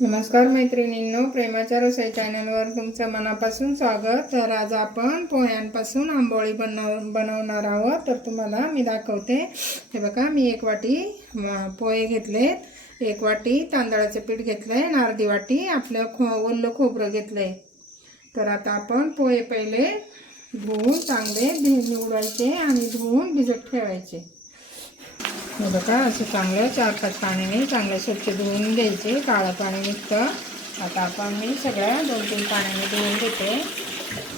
नमस्कार मैत्रिणींनो, प्रेमाच्या रसोई चॅनलवर तुमचं मनापासून स्वागत। तर आज आपण पोह्यांपासून आंबोळी बनवणार आहोत। तर तुम्हाला मी दाखवते। हे बघा, मी 1 वाटी पोहे घेतले, 1 वाटी तांदळाचे पीठ घेतले, अर्धी वाटी आपलं ओलं खोबरं घेतलंय। तर आता आपण पोहे पहिले धुवून चांगले निवडायचे आणि धुवून भिजत ठेवायचे। हे बघा, असं चांगलं 4-5 पाण्याने चांगलं स्वच्छ धुवून घ्यायचे, काळं पाणी निघतं। आता आपण मी सगळ्या 2-3 पाण्याने धुवून घेते।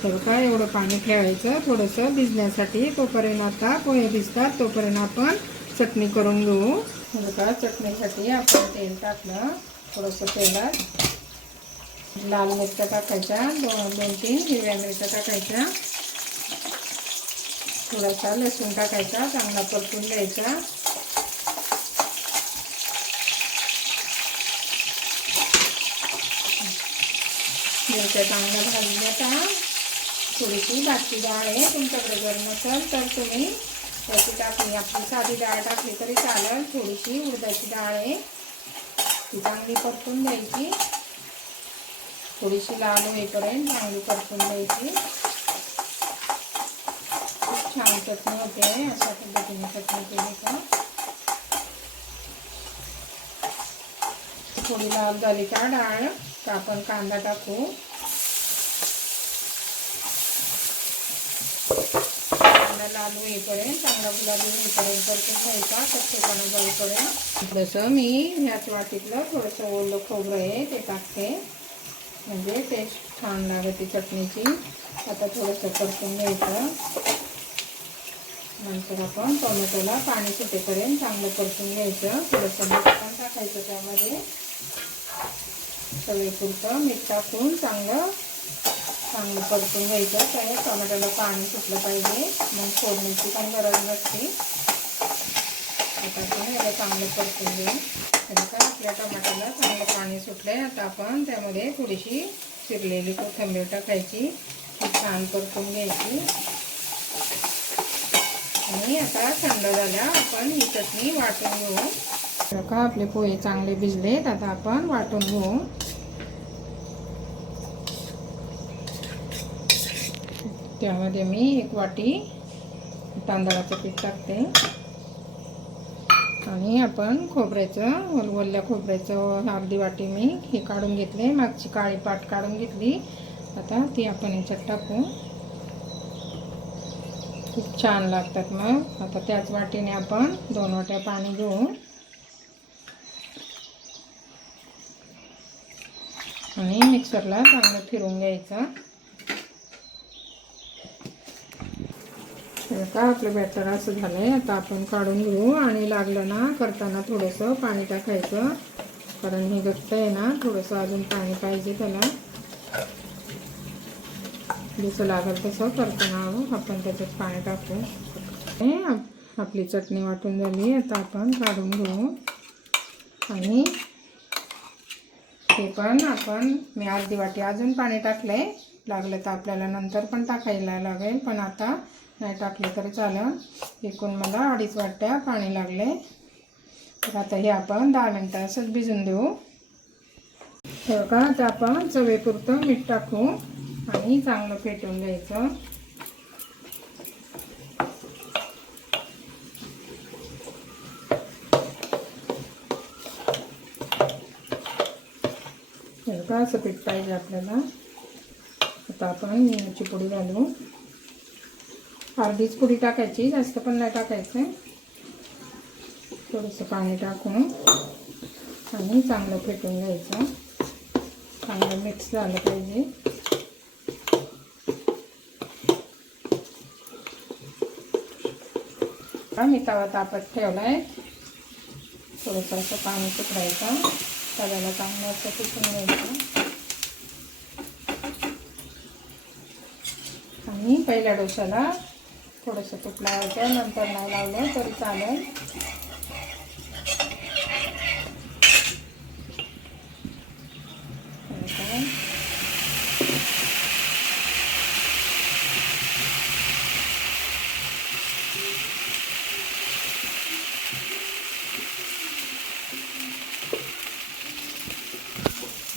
हे बघा, एवढं पाणी ठेवायचं थोडंसं भिजण्यासाठी। तोपर्यंत आता पोहे भिजतात, तोपर्यंत आपण चटणी करून घेऊ। हे बघा, चटणीसाठी आपण तेल टाकलं, थोडंसं तेलात लाल मिरच्या टाकायच्या, 2-3 हिरव्या मिरच्या टाकायच्या, थोडासा लसूण टाकायचा, चांगला परतून घ्यायचा। मिरच्या चांगल्या भाजल्या का थोडीशी बाकी डाळ आहे, तुमच्याकडे जर नसेल तर तुम्ही त्याची टाकली, आपली साधी डाळ टाकली तरी चालेल। थोडीशी उडदाची डाळ आहे, ती चांगली परतून द्यायची, थोडीशी लाल होईपर्यंत चांगली परतून द्यायची। खूप छान चटणी होते अशा पद्धतीने चटणी केली का। थोडी लाल झाली का डाळ तर आपण कांदा टाकू, कांदा लाल होईपर्यंत चांगला गुलाबी होईपर्यंत परतून घ्यायचा, कच्चेपणा जाईपर्यंत। जसं मी ह्याच वाटीतलं थोडंसं ओलं खोबरं आहे ते टाकते, म्हणजे टेस्ट छान लागते चटणीची। आता थोडंसं परतून घ्यायचं, नंतर आपण टोमॅटोला पाणी सुटेपर्यंत चांगलं परतून घ्यायचं। थोडंसं मीठ पण टाकायचं त्यामध्ये, चवीपुरतं मीठ टाकून चांगलं परतून घ्यायचं। तर टोमॅटोला पाणी सुटलं पाहिजे, मग फोडणीची पण गरज नसते। आता आपण याला चांगलं परतून घेऊ। तर आपल्या टोमॅटोला चांगलं पाणी सुटले। आता आपण त्यामध्ये थोडीशी चिरलेली कोथिंबीर टाकायची, छान परतून घ्यायची आणि आता थंड झाल्या आपण ही चटणी वाटून घेऊ। तर का आपले पोहे चांगले भिजलेत, आता आपण वाटून घेऊ। त्यामध्ये मी 1 वाटी तांदळाचं पीठ टाकते आणि आपण खोबऱ्याचं, ओल्या खोबऱ्याचं अर्धी वाटी मी हे काढून घेतले, मागची काळी पाट काढून घेतली। आता ती आपण याच्यात टाकू, खूप छान लागतात मग। आता त्याच वाटीने आपण 2 वाट्या पाणी घेऊ आणि मिक्सरला चांगलं फिरवून घ्यायचं। का आपलं बॅटर असं झालंय, आता आपण काढून घेऊ आणि लागलं ना करताना थोडंसं पाणी टाकायचं, कारण हे घट्ट आहे ना, थोडंसं अजून पाणी पाहिजे त्याला। जसं लागेल तसं करताना आपण त्याच्यात पाणी टाकू। आपली चटणी वाटून झाली, आता आपण काढून घेऊ आणि हे पण आपण मी अर्धी वाटी अजून पाणी टाकलंय, लागलं तर आपल्याला नंतर पण टाकायला लागेल, पण आता नाही टाकले तरी चालेल। एकूण मला 2.5 वाट्या पाणी लागले। तर आता हे आपण 10 मिनिटं असंच भिजून देऊ। तर का आता आपण चवीपुरतं मीठ टाकू आणि चांगलं फेटून घ्यायचं। का असं पीठ पाहिजे आपल्याला। आता आपण मिरची पुडी घालू, अर्धीच पुडी टाकायची, जास्त पण नाही टाकायचं। थोडंसं पाणी टाकून आणि चांगलं फेटून घ्यायचं, चांगलं मिक्स झालं पाहिजे। मी तवा तापत ठेवलाय, थोडंसं असं पाणी सुटायचं, तव्याला चांगलं असं पुसून घ्यायचं आणि पहिल्या डोशाला थोडंसं तूप लावायचं, नंतर नाही लावलं तरी चालेल।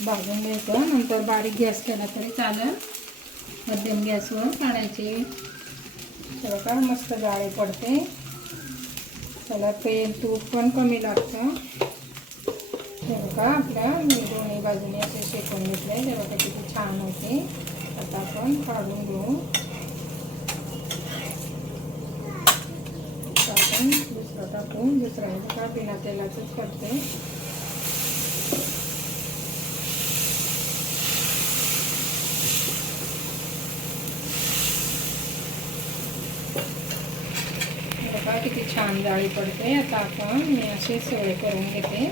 भाजून घ्यायचं. नंतर बारीक गॅस केला तरी चालेल, मध्यम गॅसवर काढायचे. तर बघा मस्त जाळी पडते. त्याला तेल तूप पण कमी लागतं. हे बघा आपल्या दोन्ही बाजूने असे शेकून घेतले. ते बघा किती छान होते. आता आपण काढून घेऊ. आपण दुसरं टाकून दुसरं बघा बिना तेलाचंच करते. बघा किती छान जाळी पडते. आता आपण मी असे सगळे करून घेते.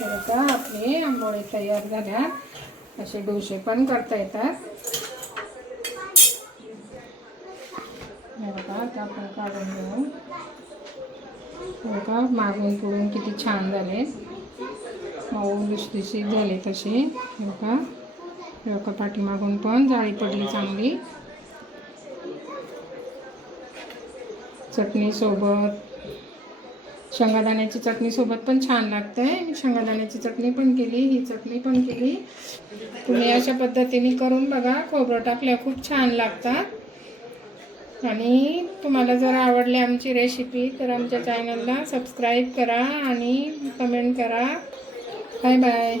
तर बघा आपली आंबोळी तयार झाल्या. असे डोसे पण करता येतात. बघा आता आपण काढून घेऊ. बघा मागून पुढून किती छान झाले, मऊ लुसलुशीत झाले तसे. बघा पाठीमागून पण जाळी पडली चांगली. चटणी सोबत, शेंगादाण्याची चटणी सोबत पण छान लागतंय. मी शेंगादाण्याची चटणी पण केली, ही चटणी पण केली. तुम्ही अशा पद्धतीने करून बघा. खोबरं टाकल्या खूप छान लागतात. आणि तुम्हाला जर आवडली आमची रेसिपी तर आमच्या चॅनलला सबस्क्राईब करा आणि कमेंट करा. Bye bye.